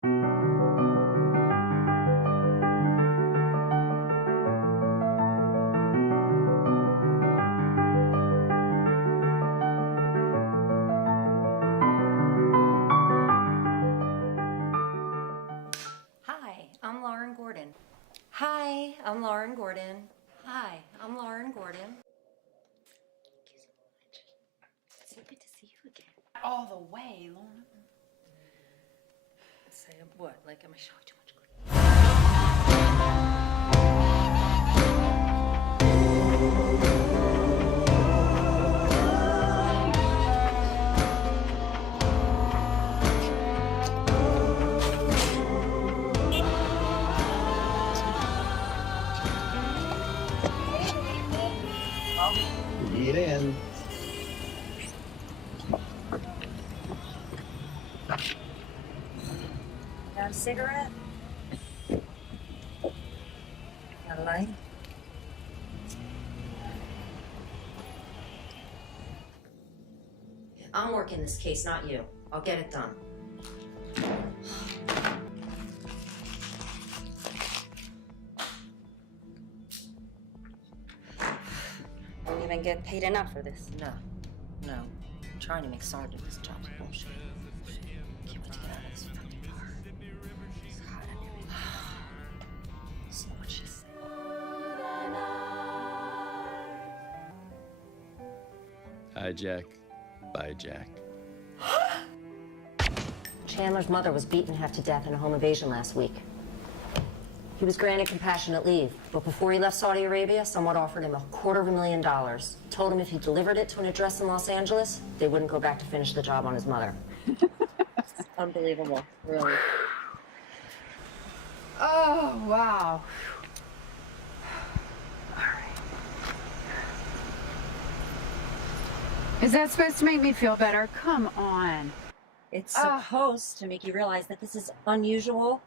Hi, I'm Lauren Gordon. Hi, I'm Lauren Gordon. Thank you so much. It's so good to see you again. All the way, Lauren. Say what? Like, am I showing too much? Get in. Got a cigarette? Got a light? I'm working this case, not you. I'll get it done. Don't even get paid enough for this. No. I'm trying to make solid of this job's bullshit. Can't wait to get out of this fucking car. It's hot in here. So much to say. Hi, Jack. Bye, Jack. Chandler's mother was beaten half to death in a home invasion last week. He was granted compassionate leave, but before he left Saudi Arabia, someone offered him $250,000. Told him if he delivered it to an address in Los Angeles, they wouldn't go back to finish the job on his mother. Unbelievable, really. Oh, wow. All right. Is that supposed to make me feel better? Come on. It's supposed to make you realize that this is unusual.